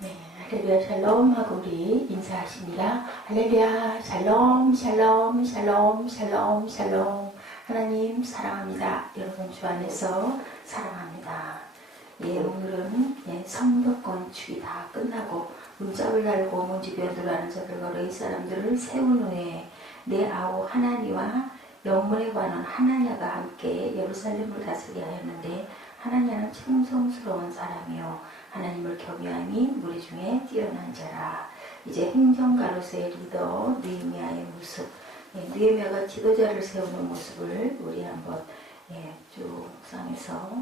네, 할렐루야 샬롬 하고 우리 인사하십니다. 할렐루야 샬롬 샬롬 샬롬 샬롬 샬롬. 하나님 사랑합니다. 여러분 주 안에서 사랑합니다. 예, 오늘은 성벽 건축이 다 끝나고 문짝을 달고 문지변 들어가는 자들 걸어 이 사람들을 세운 후에 내 아우 하나니와 영문에 관한 하나냐가 함께 예루살렘을 다스리게 하였는데, 하나냐는 충성스러운 사람이요 하나님을 경외함이 무리 중에 뛰어난 자라. 이제 행정가로서의 리더 느헤미야의 모습, 느헤미야가 지도자를 세우는 모습을 우리 한번 쭉 묵상해서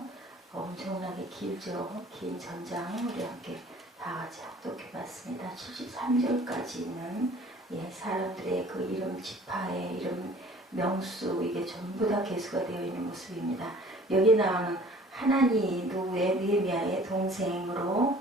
엄청나게 길죠. 긴 전장 우리 함께 다 같이 합독해 봤습니다. 73절까지 있는 사람들의 그 이름, 지파의 이름, 명수, 이게 전부 다 계수가 되어 있는 모습입니다. 여기 나오는 하나니 누구의 느헤미야의 동생으로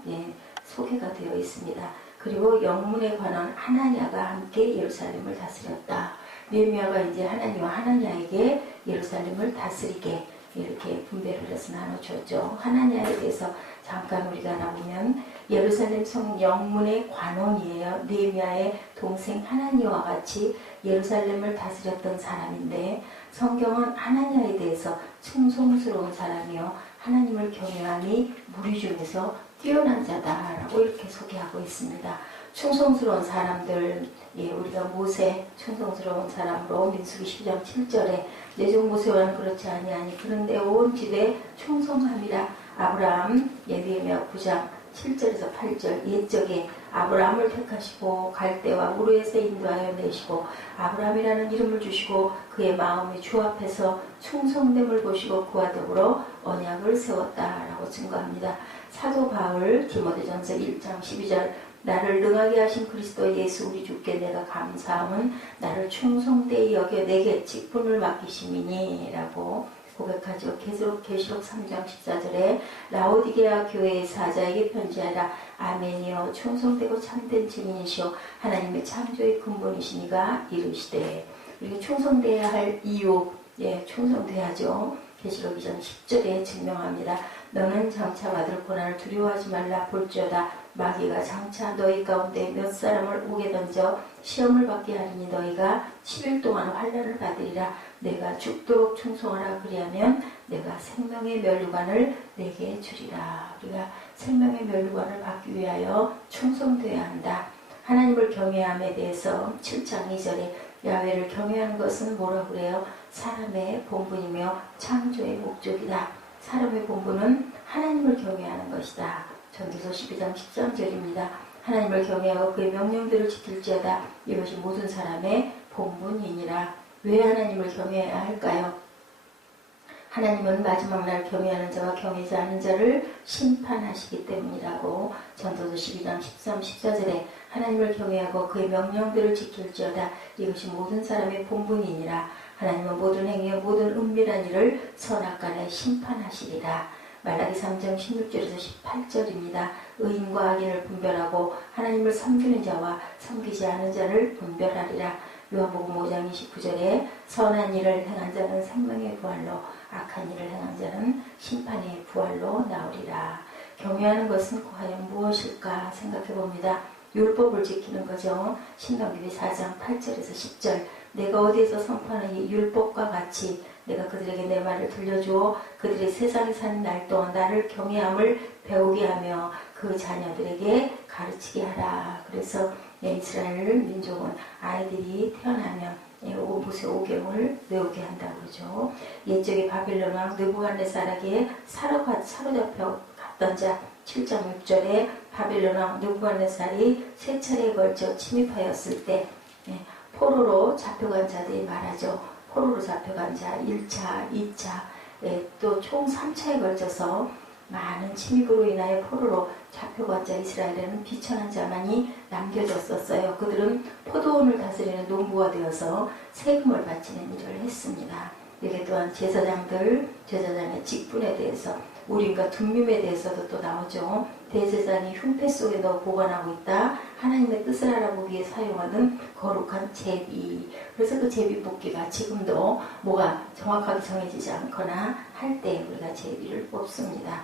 소개가 되어 있습니다. 그리고 영문에 관한 하나냐가 함께 예루살렘을 다스렸다. 느헤미야가 이제 하나니와 하나냐에게 예루살렘을 다스리게 이렇게 분배를 해서 나눠줬죠. 하나냐에 대해서 잠깐 우리가 나오면 예루살렘 성 영문의 관원이에요. 느헤미야의 동생 하나니와 같이 예루살렘을 다스렸던 사람인데, 성경은 하나냐에 대해서 충성스러운 사람이요 하나님을 경외함이 무리 중에서 뛰어난 자다라고 이렇게 소개하고 있습니다. 충성스러운 사람들, 우리가 모세 충성스러운 사람으로 민수기 12장 7절에 내 종 모세와는 그렇지 아니하니 그런데 온 집에 충성함이라. 아브라함, 느헤미야 9장 7절에서 8절, 옛적에 아브라함을 택하시고 갈대와 우르에서 인도하여 내시고 아브라함이라는 이름을 주시고 그의 마음이 주 앞에서 충성됨을 보시고 그와 더불어 언약을 세웠다라고 증거합니다. 사도 바울 디모데전서 1장 12절, 나를 능하게 하신 그리스도 예수 우리 주께 내가 감사함은 나를 충성되이 여겨 내게 직분을 맡기심이니 라고 고백하죠. 계시록 3장 14절에 라오디게아 교회의 사자에게 편지하라. 아멘이요 충성되고 참된 증인이시오 하나님의 창조의 근본이시니가 이르시되. 우리가 충성돼야 할 이유, 충성돼야죠. 계시록 2장 10절에 증명합니다. 너는 장차 받을 고난을 두려워하지 말라. 볼지어다 마귀가 장차 너희 가운데 몇 사람을 옥에 던져 시험을 받게 하리니 너희가 10일 동안 환난을 받으리라. 내가 죽도록 충성하라. 그리하면 내가 생명의 면류관을 내게 주리라. 우리가 생명의 면류관을 받기 위하여 충성되어야 한다. 하나님을 경외함에 대해서 7장 2절에 야훼를 경외하는 것은 뭐라고 그래요? 사람의 본분이며 창조의 목적이다. 사람의 본분은 하나님을 경외하는 것이다. 전도서 12장 13절입니다. 하나님을 경외하고 그의 명령들을 지킬지어다. 이것이 모든 사람의 본분이니라. 왜 하나님을 경외해야 할까요? 하나님은 마지막 날 경외하는 자와 경외하지 않은 자를 심판하시기 때문이라고. 전도서 12장 13, 14절에 하나님을 경외하고 그의 명령들을 지킬지어다. 이것이 모든 사람의 본분이니라. 하나님은 모든 행위와 모든 은밀한 일을 선악간에 심판하시리라. 말라기 3장 16절에서 18절입니다. 의인과 악인을 분별하고 하나님을 섬기는 자와 섬기지 않은 자를 분별하리라. 요한복음 5장 29절에 선한 일을 행한 자는 생명의 부활로, 악한 일을 행한 자는 심판의 부활로 나오리라. 경외하는 것은 과연 무엇일까 생각해 봅니다. 율법을 지키는 거죠. 신명기기 4장 8절에서 10절, 내가 어디에서 선포하는 이 율법과 같이 내가 그들에게 내 말을 들려주어 그들이 세상에 사는 날 동안 나를 경외함을 배우게 하며 그 자녀들에게 가르치게 하라. 그래서 이스라엘 민족은 아이들이 태어나면 모세 오경을 외우게 한다고 그러죠. 옛적에 바빌론 왕 느부갓네살에게 사로잡혀 갔던 자 7장 6절에 바빌론 왕 느부갓네살이 세 차례에 걸쳐 침입하였을 때 포로로 잡혀간 자들이 말하죠. 포로로 잡혀간 자 1차, 2차, 또 총 3차에 걸쳐서 많은 침입으로 인하여 포로로 잡혀간 자 이스라엘에는 비천한 자만이 남겨졌었어요. 그들은 포도원을 다스리는 농부가 되어서 세금을 바치는 일을 했습니다. 여기 또한 제사장의 직분에 대해서, 우림과 둠밈에 대해서도 또 나오죠. 대제사장이 흉패 속에 넣어 보관하고 있다. 하나님의 뜻을 알아보기 위해 사용하는 거룩한 제비. 그래서 그 제비 뽑기가 지금도 뭐가 정확하게 정해지지 않거나 할 때 우리가 제비를 뽑습니다.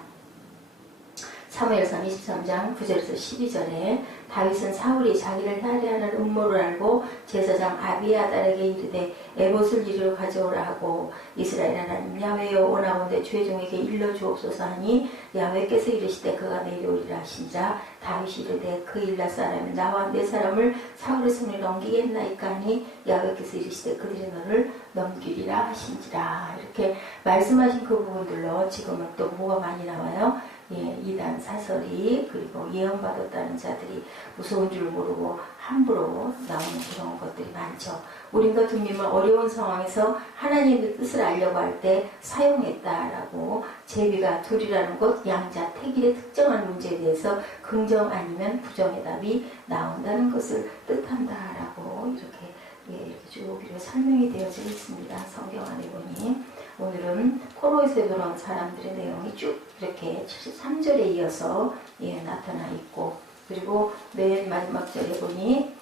사무엘상 23장 9절에서 12절에 다윗은 사울이 자기를 살해하는 음모를 알고 제사장 아비아달에게 이르되 에봇을 이리로 가져오라 하고 이스라엘 하나님 야훼여 원하건대 주의 종에게 일러주옵소서 하니 야훼께서 이르시되 그가 내려오리라 하신자 다윗이 이르되 그 일라 사람이 나와 내 사람을 사울의 손에 넘기겠나이까 하니 야훼께서 이르시되 그들이 너를 넘기리라 하신지라. 이렇게 말씀하신 그 부분들로 지금은 또 뭐가 많이 나와요? 예, 이단 사설이 그리고 예언받았다는 자들이 무서운 줄 모르고 함부로 나오는 그런 것들이 많죠. 우리가 주님을 어려운 상황에서 하나님의 뜻을 알려고 할 때 사용했다라고 제비가 둘이라는 것 양자 택일의 특정한 문제에 대해서 긍정 아니면 부정의 답이 나온다는 것을 뜻한다라고 이렇게 이렇게 쭉 설명이 되어져 있습니다. 성경 안에 보니 오늘은 포로에서 돌아온 사람들의 내용이 쭉 이렇게 73절에 이어서 나타나 있고 그리고 맨 마지막 절에 보니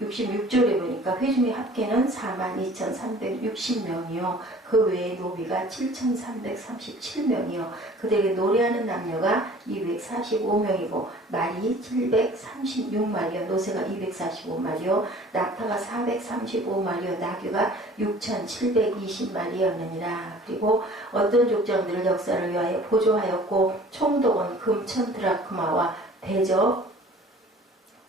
66절에 보니까 회중의 합계는 42,360명이요. 그 외에 노비가 7,337명이요. 그들에게 노래하는 남녀가 245명이고 말이 736마리요. 노새가 245마리요. 낙타가 435마리요. 나귀가 6,720마리였느니라. 그리고 어떤 족장들을 역사를 위하여 보조하였고 총독은 금 1000드라크마와 대접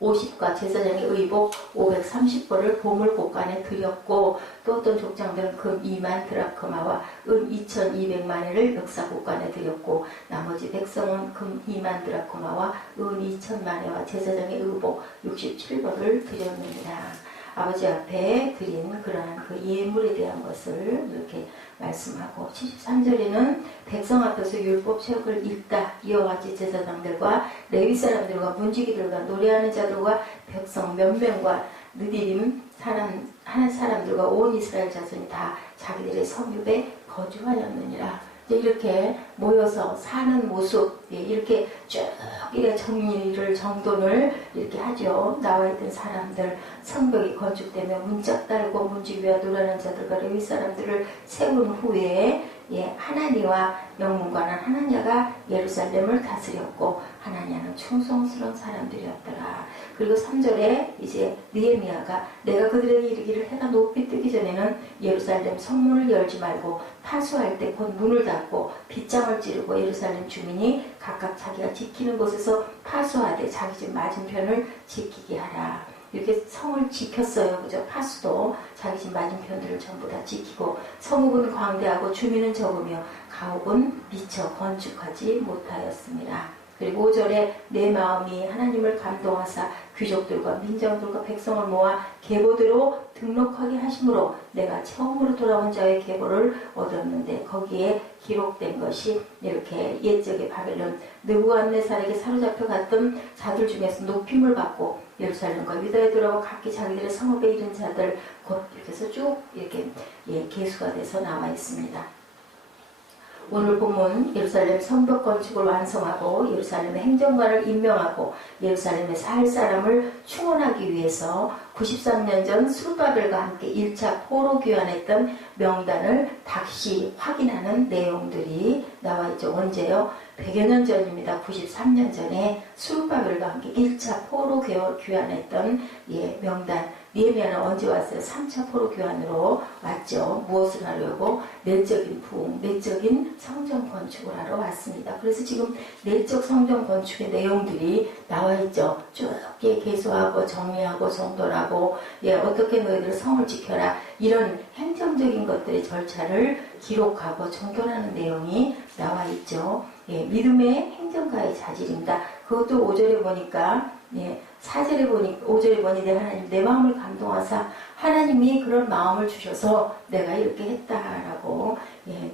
50과 제사장의 의복 530벌을 보물 곳간에 드렸고 또 어떤 족장들은 금 2만 드라크마와 은 2200만원을 역사 곳간에 드렸고 나머지 백성은 금 2만 드라크마와 은 2000만원과 제사장의 의복 67벌을 드렸느니라. 아버지 앞에 드린 그러한 그 예물에 대한 것을 이렇게 말씀하고 73절에는 백성 앞에서 율법책을 읽다 이와 같이 제사장들과 레위 사람들과 문지기들과 노래하는 자들과 백성 몇 명과 느디림 하는 사람들과 온 이스라엘 자손이 다 자기들의 성읍에 거주하였느니라. 이렇게 모여서 사는 모습 이렇게 쭉 정리를 정돈을 이렇게 하죠. 나와있던 사람들 성벽이 건축되며 문짝 달고 문지기와 노래하는 자들과 레위 사람들을 세운 후에 하나니와 영문관한 하나냐가 예루살렘을 다스렸고 하나냐는 충성스러운 사람들이었더라. 그리고 3절에 이제 느헤미야가 내가 그들에게 이르기를 해가 높이 뜨기 전에는 예루살렘 성문을 열지 말고 파수할 때 곧 문을 닫고 빗장을 찌르고 예루살렘 주민이 각각 자기가 지키는 곳에서 파수하되 자기 집 맞은편을 지키게 하라. 이렇게 성을 지켰어요. 그죠? 파수도 자기 집 맞은편들을 전부 다 지키고 성읍은 광대하고 주민은 적으며 가옥은 미처 건축하지 못하였습니다. 그리고 5절에 내 마음이 하나님을 감동하사 귀족들과 민정들과 백성을 모아 계보대로 등록하게 하심으로 내가 처음으로 돌아온 자의 계보를 얻었는데 거기에 기록된 것이 이렇게 옛적의 바벨론 느부갓네살에게 사로잡혀 갔던 자들 중에서 높임을 받고 예루살렘과 유다에 들어와 각기 자기들의 성읍에 이른 자들 곧 이렇게 해서 쭉 이렇게 계수가 돼서 나와 있습니다. 오늘 본문 예루살렘 성벽 건축을 완성하고 예루살렘의 행정관을 임명하고 예루살렘에 살 사람을 충원하기 위해서 93년 전 스룹바벨과 함께 1차 포로 귀환했던 명단을 다시 확인하는 내용들이 나와 있죠. 언제요? 100여 년 전입니다. 93년 전에 스룹바벨과 함께 1차 포로 귀환했던 명단. 느헤미야는 언제 왔어요? 3차 포로 교환으로 왔죠. 무엇을 하려고? 내적인 부흥, 내적인 성전 건축을 하러 왔습니다. 그래서 지금 내적 성전 건축의 내용들이 나와 있죠. 쭉 계수하고 정리하고 정돈하고 어떻게 너희들 성을 지켜라. 이런 행정적인 것들의 절차를 기록하고 정돈하는 내용이 나와 있죠. 믿음의 행정가의 자질입니다. 그것도 5절에 보니까 4절에 보니 5절에 보니 내 하나님 내 마음을 감동하사 하나님이 그런 마음을 주셔서 내가 이렇게 했다라고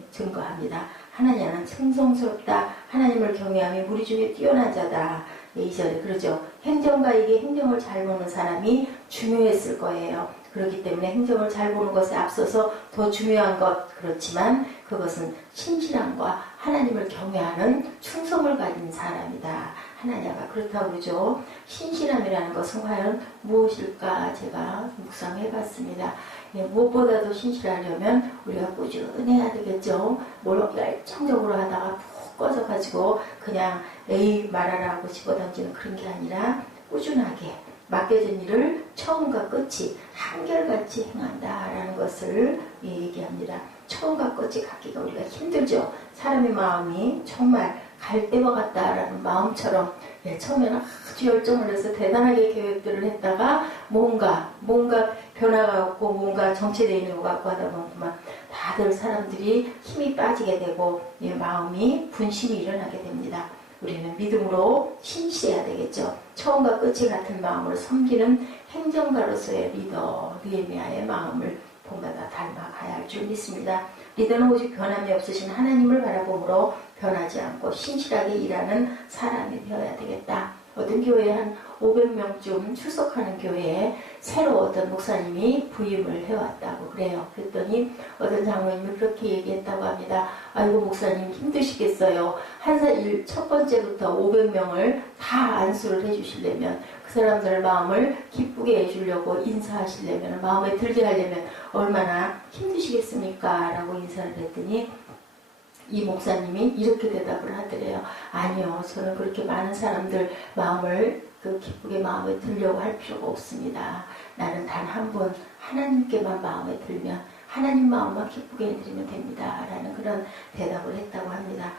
증거합니다. 하나님은 충성스럽다. 하나님을 경외함이 무리 중에 뛰어난 자다. 2절에 그러죠. 행정가에게 행정을 잘 보는 사람이 중요했을 거예요. 그렇기 때문에 행정을 잘 보는 것에 앞서서 더 중요한 것 그렇지만 그것은 신실함과 하나님을 경외하는 충성을 가진 사람이다. 하나냐가 그렇다고 그러죠. 신실함이라는 것은 과연 무엇일까 제가 묵상해봤습니다. 무엇보다도 신실하려면 우리가 꾸준해야 되겠죠. 뭘 열정적으로 하다가 푹 푹 꺼져가지고 그냥 에이 말하라 하고 집어던지는 그런 게 아니라 꾸준하게 맡겨진 일을 처음과 끝이 한결같이 행한다라는 것을 얘기합니다. 처음과 끝이 같기가 우리가 힘들죠. 사람의 마음이 정말 갈대와 같다라는 마음처럼 처음에는 아주 열정을 해서 대단하게 계획들을 했다가 뭔가 변화가 없고 뭔가 정체되어 있는 것 같고 하다 보니까 다들 사람들이 힘이 빠지게 되고 마음이 분심이 일어나게 됩니다. 우리는 믿음으로 신실해야 되겠죠. 처음과 끝이 같은 마음으로 섬기는 행정가로서의 리더 느헤미야의 마음을 본받아 닮아가야 할 줄 믿습니다. 리더는 오직 변함이 없으신 하나님을 바라보므로 변하지 않고 신실하게 일하는 사람이 되어야 되겠다. 어떤 교회에 한 500명쯤 출석하는 교회에 새로 어떤 목사님이 부임을 해왔다고 그래요. 그랬더니 어떤 장로님이 그렇게 얘기했다고 합니다. 아이고 목사님 힘드시겠어요. 첫 번째부터 500명을 다 안수를 해주시려면 그 사람들 마음을 기쁘게 해주려고 인사하시려면 마음에 들게 하려면 얼마나 힘드시겠습니까? 라고 인사를 했더니 이 목사님이 이렇게 대답을 하더래요. 아니요, 저는 그렇게 많은 사람들 마음을 기쁘게 마음에 들려고 할 필요가 없습니다. 나는 단 한 분 하나님께만 마음에 들면 하나님 마음만 기쁘게 해드리면 됩니다. 라는 그런 대답을 했다고 합니다.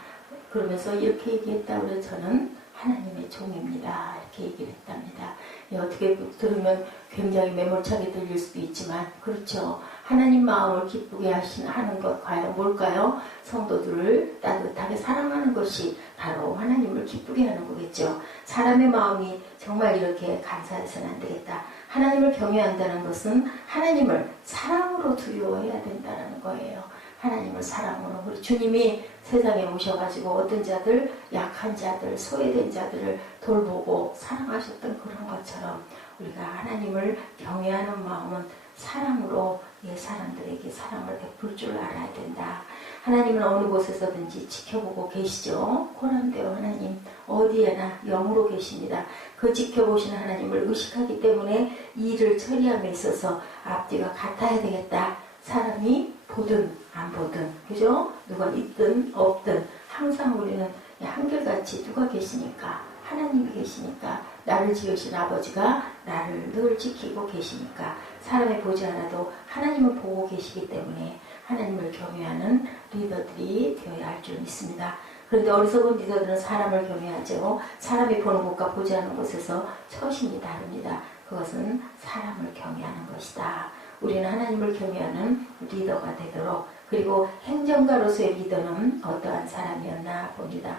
그러면서 이렇게 얘기했다고 해서 저는 하나님의 종입니다. 이렇게 얘기를 했답니다. 어떻게 들으면 굉장히 매몰차게 들릴 수도 있지만 그렇죠. 하나님 마음을 기쁘게 하는 것 과연 뭘까요? 성도들을 따뜻하게 사랑하는 것이 바로 하나님을 기쁘게 하는 거겠죠. 사람의 마음이 정말 이렇게 간사해서는 안 되겠다. 하나님을 경외한다는 것은 하나님을 사랑으로 두려워해야 된다는 거예요. 하나님을 사랑으로. 우리 주님이 세상에 오셔가지고 어떤 자들, 약한 자들, 소외된 자들을 돌보고 사랑하셨던 그런 것처럼 우리가 하나님을 경외하는 마음은 사랑으로 사람들에게 사랑을 베풀 줄 알아야 된다. 하나님은 어느 곳에서든지 지켜보고 계시죠. 고난되어 하나님 어디에나 영으로 계십니다. 그 지켜보시는 하나님을 의식하기 때문에 이 일을 처리함에 있어서 앞뒤가 같아야 되겠다. 사람이 보든 안 보든 그죠? 누가 있든 없든 항상 우리는 한결같이 누가 계시니까 하나님이 계시니까 나를 지으신 아버지가 나를 늘 지키고 계시니까 사람이 보지 않아도 하나님을 보고 계시기 때문에 하나님을 경외하는 리더들이 되어야 할 줄 믿습니다. 그런데 어리석은 리더들은 사람을 경외하죠. 사람이 보는 곳과 보지 않는 곳에서 처신이 다릅니다. 그것은 사람을 경외하는 것이다. 우리는 하나님을 경외하는 리더가 되도록 그리고 행정가로서의 리더는 어떠한 사람이었나 봅니다.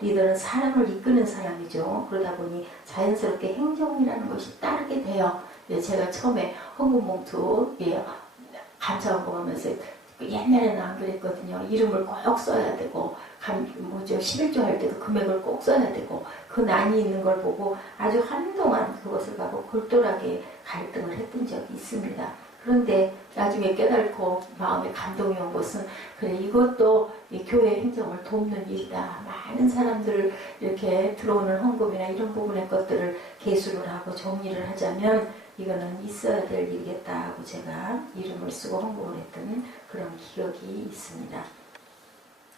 리더는 사람을 이끄는 사람이죠. 그러다 보니 자연스럽게 행정이라는 것이 따르게 돼요. 제가 처음에 헌금봉투 감사헌금하면서 옛날에는 안 그랬거든요. 이름을 꼭 써야 되고 11조 할 때도 금액을 꼭 써야 되고 그 난이 있는 걸 보고 아주 한동안 그것을 갖고 골똘하게 갈등을 했던 적이 있습니다. 그런데 나중에 깨닫고 마음에 감동이 온 것은 그래 이것도 교회 행정을 돕는 일이다. 많은 사람들 이렇게 들어오는 헌금이나 이런 부분의 것들을 계수를 하고 정리를 하자면 이거는 있어야 될 일이겠다 하고 제가 이름을 쓰고 헌금을 했던 그런 기억이 있습니다.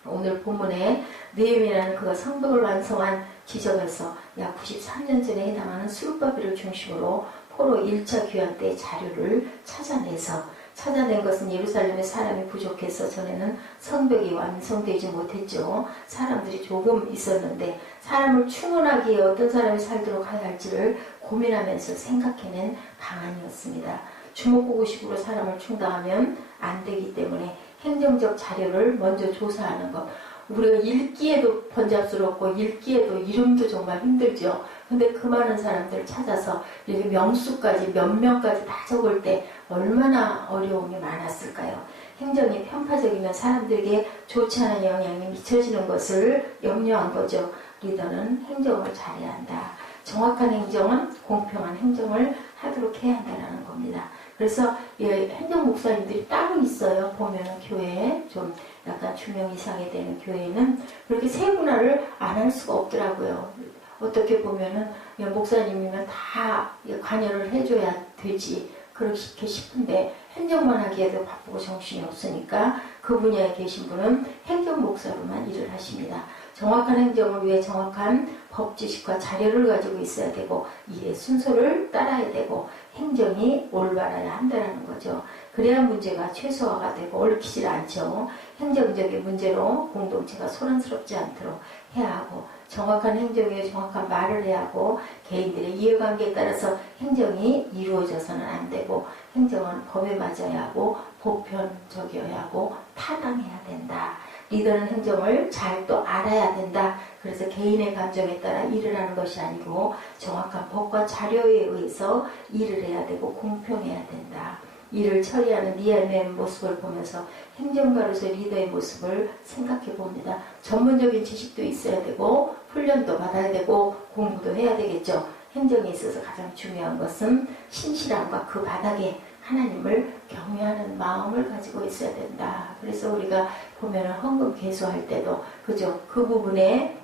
오늘 본문에 느헤미야는 그가 성벽을 완성한 지점에서 약 93년 전에 해당하는 수룹바벨을 중심으로 포로 1차 귀환 때 자료를 찾아낸 것은 예루살렘에 사람이 부족해서 전에는 성벽이 완성되지 못했죠. 사람들이 조금 있었는데 사람을 충원하기에 어떤 사람이 살도록 해야 할지를 고민하면서 생각해낸 방안이었습니다. 주먹구구식으로 사람을 충당하면 안 되기 때문에 행정적 자료를 먼저 조사하는 것. 우리가 읽기에도 번잡스럽고 읽기에도 이름도 정말 힘들죠. 근데 그 많은 사람들을 찾아서 이렇게 명수까지 몇 명까지 다 적을 때 얼마나 어려움이 많았을까요? 행정이 편파적이면 사람들에게 좋지 않은 영향이 미쳐지는 것을 염려한 거죠. 리더는 행정을 잘해야 한다. 정확한 행정은 공평한 행정을 하도록 해야 한다는 겁니다. 그래서 행정 목사님들이 따로 있어요. 보면 교회에 좀 약간 중형 이상이 되는 교회는 그렇게 세분화를 안 할 수가 없더라고요. 어떻게 보면은 목사님이면 다 관여를 해줘야 되지. 그렇게 싶은데 행정만 하기에도 바쁘고 정신이 없으니까 그 분야에 계신 분은 행정 목사로만 일을 하십니다. 정확한 행정을 위해 정확한 법 지식과 자료를 가지고 있어야 되고 일의 순서를 따라야 되고 행정이 올바라야 한다는 거죠. 그래야 문제가 최소화가 되고 얽히질 않죠. 행정적인 문제로 공동체가 소란스럽지 않도록 해야 하고 정확한 행정에 정확한 말을 해야 하고 개인들의 이해관계에 따라서 행정이 이루어져서는 안 되고 행정은 법에 맞아야 하고 보편적이어야 하고 타당해야 된다. 리더는 행정을 잘 또 알아야 된다. 그래서 개인의 감정에 따라 일을 하는 것이 아니고 정확한 법과 자료에 의해서 일을 해야 되고 공평해야 된다. 일을 처리하는 리더의 모습을 보면서 행정가로서 리더의 모습을 생각해 봅니다. 전문적인 지식도 있어야 되고 훈련도 받아야 되고 공부도 해야 되겠죠. 행정에 있어서 가장 중요한 것은 신실함과 그 바닥에 하나님을 경외하는 마음을 가지고 있어야 된다. 그래서 우리가 보면은 헌금 개수할 때도 그죠? 그 부분에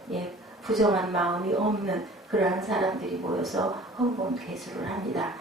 부정한 마음이 없는 그러한 사람들이 모여서 헌금 개수를 합니다.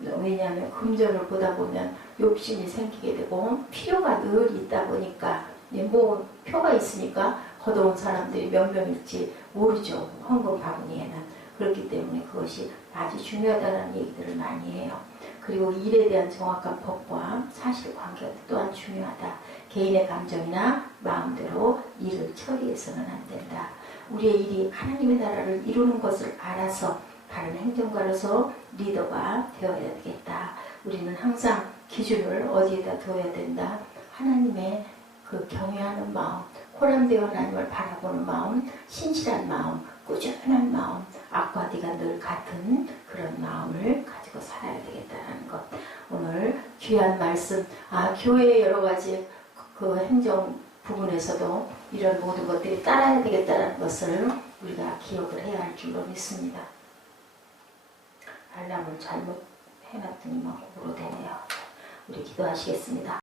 왜냐하면 금전을 보다 보면 욕심이 생기게 되고 필요가 늘 있다 보니까 뭐 표가 있으니까 거둬온 사람들이 몇 명일지 모르죠. 헌금 바구니에는. 그렇기 때문에 그것이 아주 중요하다는 얘기들을 많이 해요. 그리고 일에 대한 정확한 법과 사실관계가 또한 중요하다. 개인의 감정이나 마음대로 일을 처리해서는 안 된다. 우리의 일이 하나님의 나라를 이루는 것을 알아서 바른 행정가로서 리더가 되어야 되겠다. 우리는 항상 기준을 어디에다 둬야 된다. 하나님의 그 경외하는 마음, 호람되어 하나님을 바라보는 마음, 신실한 마음, 꾸준한 마음, 악과 네가 늘 같은 그런 마음을 가지고 살아야 되겠다는 것. 오늘 귀한 말씀, 교회의 여러 가지 그 행정 부분에서도 이런 모든 것들이 따라야 되겠다는 것을 우리가 기억을 해야 할 줄로 믿습니다. 알람을 잘못 해놨더니 막 고로 되네요. 우리 기도하시겠습니다.